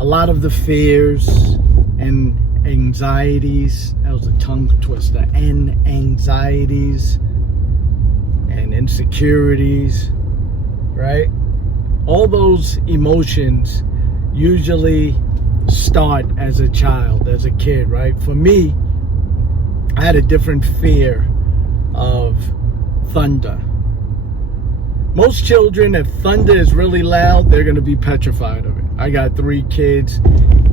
a lot of the fears and anxieties, that was a tongue twister, and anxieties and insecurities, right? All those emotions usually start as a child, as a kid, right? For me, I had a different fear of thunder. Most children, if thunder is really loud, they're going to be petrified of it. I got 3 kids,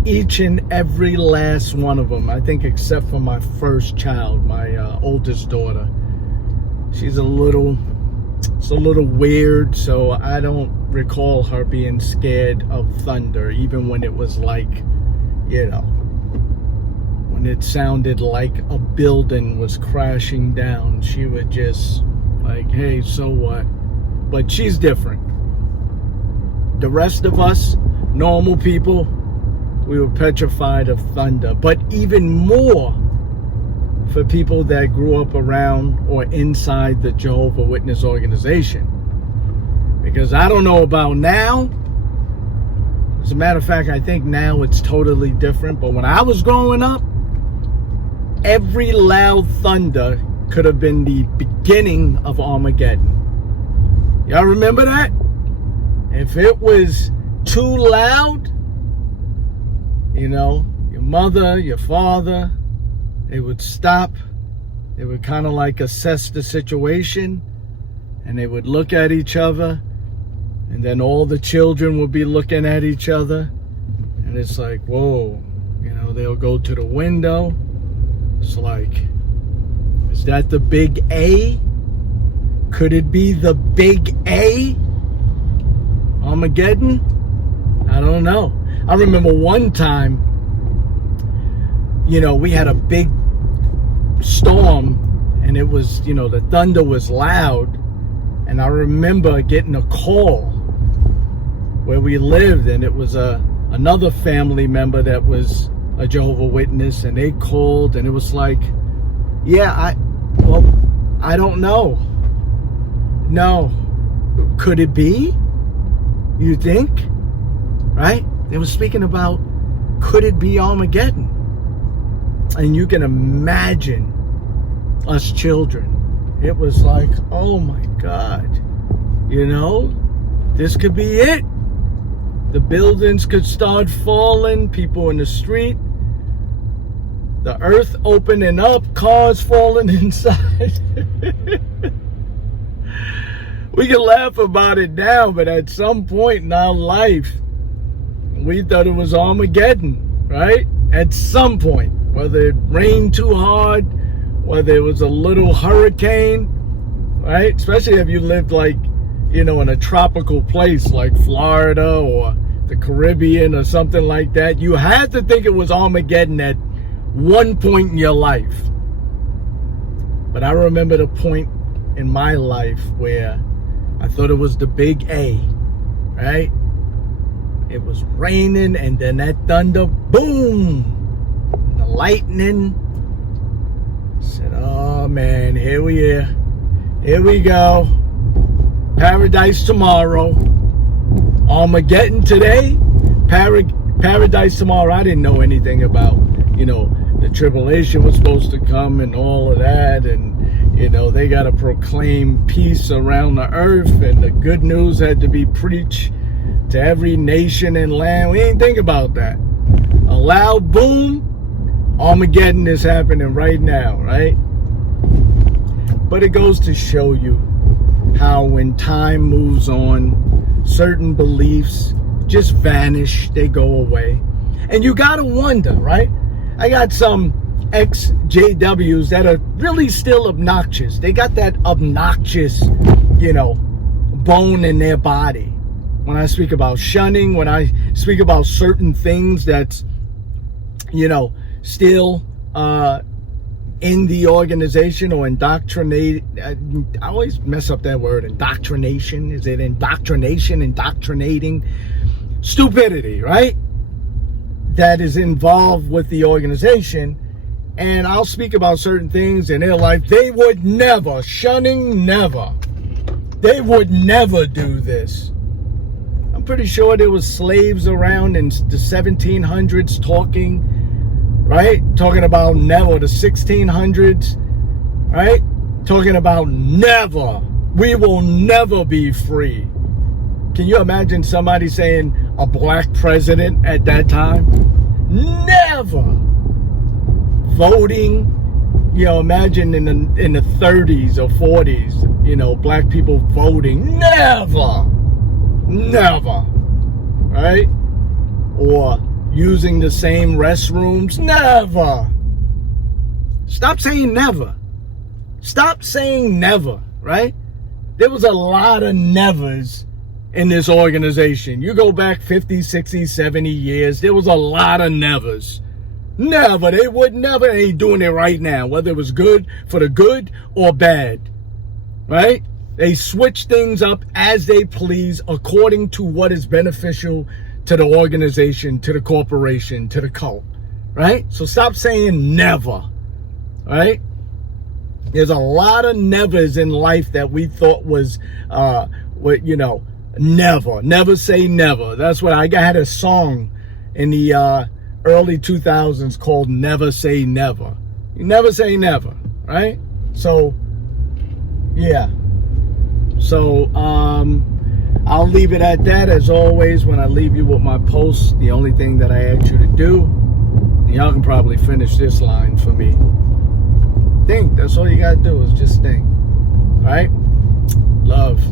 each and every last one of them, I think except for my first child, my oldest daughter. She's a little weird, so I don't recall her being scared of thunder, even when it was like, when it sounded like a building was crashing down. She would just like, hey, so what? But she's different. The rest of us, normal people, we were petrified of thunder. But even more for people that grew up around or inside the Jehovah Witness organization. Because I don't know about now. As a matter of fact, I think now it's totally different. But when I was growing up, every loud thunder could have been the beginning of Armageddon. Y'all remember that? If it was too loud, your mother, your father, they would stop. They would kind of like assess the situation, and they would look at each other, and then all the children would be looking at each other, and it's like, whoa, they'll go to the window. It's like, is that the big A? Could it be the big A? Armageddon? I don't know. I remember one time, we had a big storm, and it was, the thunder was loud, and I remember getting a call where we lived, and it was another family member that was a Jehovah Witness, and they called, and it was like, I don't know. No. Could it be? You think? Right? They were speaking about, could it be Armageddon? And you can imagine us children. It was like, oh my God. This could be it. The buildings could start falling, people in the street, the earth opening up, cars falling inside. We can laugh about it now, but at some point in our life, we thought it was Armageddon, right? At some point, whether it rained too hard, whether it was a little hurricane, right? Especially if you lived in a tropical place like Florida or the Caribbean or something like that. You had to think it was Armageddon at one point in your life. But I remember the point in my life where I thought it was the big A, right? It was raining, and then that thunder, boom, the lightning. I said, oh man, here we go. Paradise tomorrow. Armageddon today. Paradise tomorrow. I didn't know anything about, the tribulation was supposed to come and all of that, and they got to proclaim peace around the earth, and the good news had to be preached to every nation and land. We didn't think about that. A loud boom, Armageddon is happening right now, right? But it goes to show you how when time moves on, certain beliefs just vanish, they go away. And you gotta wonder, right? I got some ex-JWs that are really still obnoxious. They got that obnoxious, bone in their body. When I speak about shunning, when I speak about certain things that's, still in the organization or indoctrinate. I always mess up that word, indoctrination. Is it indoctrination, indoctrinating? Stupidity, right? That is involved with the organization. And I'll speak about certain things and they're like, they would never, shunning never. They would never do this. I'm pretty sure there was slaves around in the 1700s talking, right? Talking about never, the 1600s, right? Talking about never. We will never be free. Can you imagine somebody saying a black president at that time? Never. Voting, you know, imagine in the 30s or 40s, you know, black people voting. Never. Never. Right? Or using the same restrooms. Never. Stop saying never. Stop saying never, right? There was a lot of nevers in this organization. You go back 50, 60, 70 years, there was a lot of nevers. Never. They would never. They ain't doing it right now, whether it was good for the good or bad, right? They switch things up as they please according to what is beneficial to the organization, to the corporation, to the cult, right? So stop saying never, right? There's a lot of nevers in life that we thought was, you know, never say never. That's what I had a song in the early 2000s called Never Say Never. You never say never, right? So, yeah. So, I'll leave it at that. As always, when I leave you with my post, the only thing that I ask you to do, and y'all can probably finish this line for me. Think. That's all you gotta do is just think. All right? Love.